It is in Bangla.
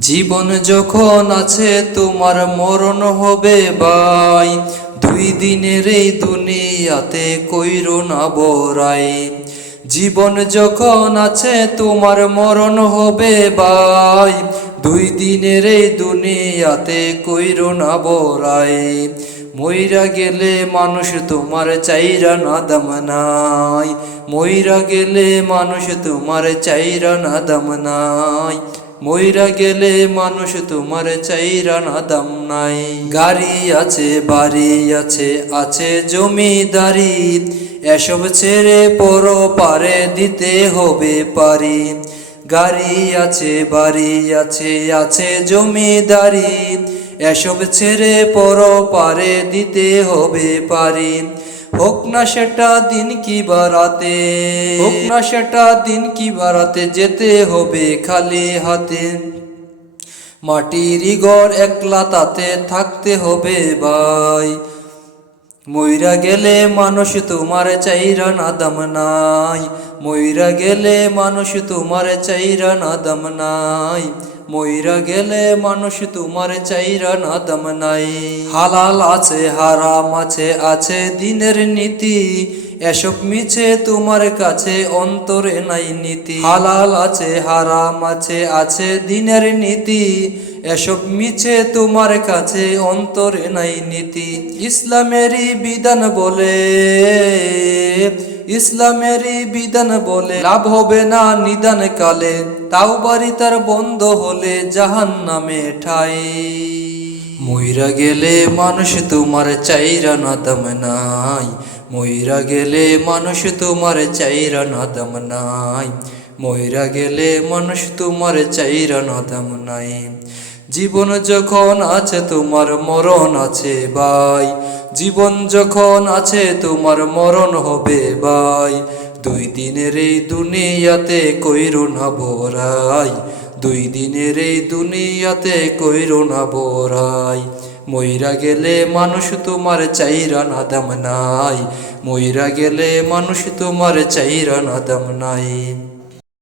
জীবন যখন আছে তোমার মরণ হবে ভাই, দুই দিনের এই দুনিয়াতে কইরো না বড়াই। জীবন যখন আছে তোমার মরণ হবে ভাই, দুই দিনের এই দুনিয়াতে কইরো না বড়াই। মইরা গেলে মানুষ তোমার চাইরা না দাম নাই, মইরা গেলে মানুষ তোমার চাইরা না দাম নাই, মইরা গেলে মানুষ তোমার চাইরা না দাম নাই। গাড়ি আছে বাড়ি আছে, আছে জমিদারি, এসব ছেড়ে পর পারে দিতে হবে পারি। গাড়ি আছে বাড়ি আছে, আছে জমিদারি, এসব ছেড়ে পর পারে দিতে হবে পারি। হোক না সেটা দিন কি বারাতে, হোক না সেটা দিন কি বারাতে, যেতে হবে খালি হাতে। মাটির ঘর একলা তাতে থাকতে হবে ভাই, মইরা গেলে মানুষ তোমার চাইরা না দাম নাই, মইরা গেলে মানুষ তোমার চাইরা না দাম নাই, মইরা গেলে মানুষ তোমার চাইরা না দাম নাই। হালাল আছে হারাম আছে, আছে দিনের নীতি, এসব মিছে তোমার কাছে অন্তরে নাই নীতি। হালাল আছে হারাম আছে, আছে দিনের নীতি, এসব মিছে তোমার কাছে অন্তরে নাই নীতি। ইসলামেরই বিধান বলে, ইসলামেরই বিধান বলে লাভ হবে না নিদান কালে, তাও বাড়ি তার বন্ধ হলে জাহান্নামে ঠাই। মইরা গেলে মানুষ তোমার চাইরা না দাম নাই, মইরা গেলে মানুষ তোমার চাইরা না দাম নাই, মইরা গেলে মানুষ তোমার চাইরা না দাম নাই। জীবন যখন আছে তোমার মরণ আছে ভাই, জীবন যখন আছে তোমার মরণ হবে ভাই, দুই দিনের এই দুনিয়াতে কইরো না বড়াই, দুই দিনের এই দুনিয়াতে কইরো না বড়াই। মইরা গেলে মানুষ তোমার চাইরা না দাম নাই, মইরা গেলে মানুষ তোমার চাইরা না দাম নাই।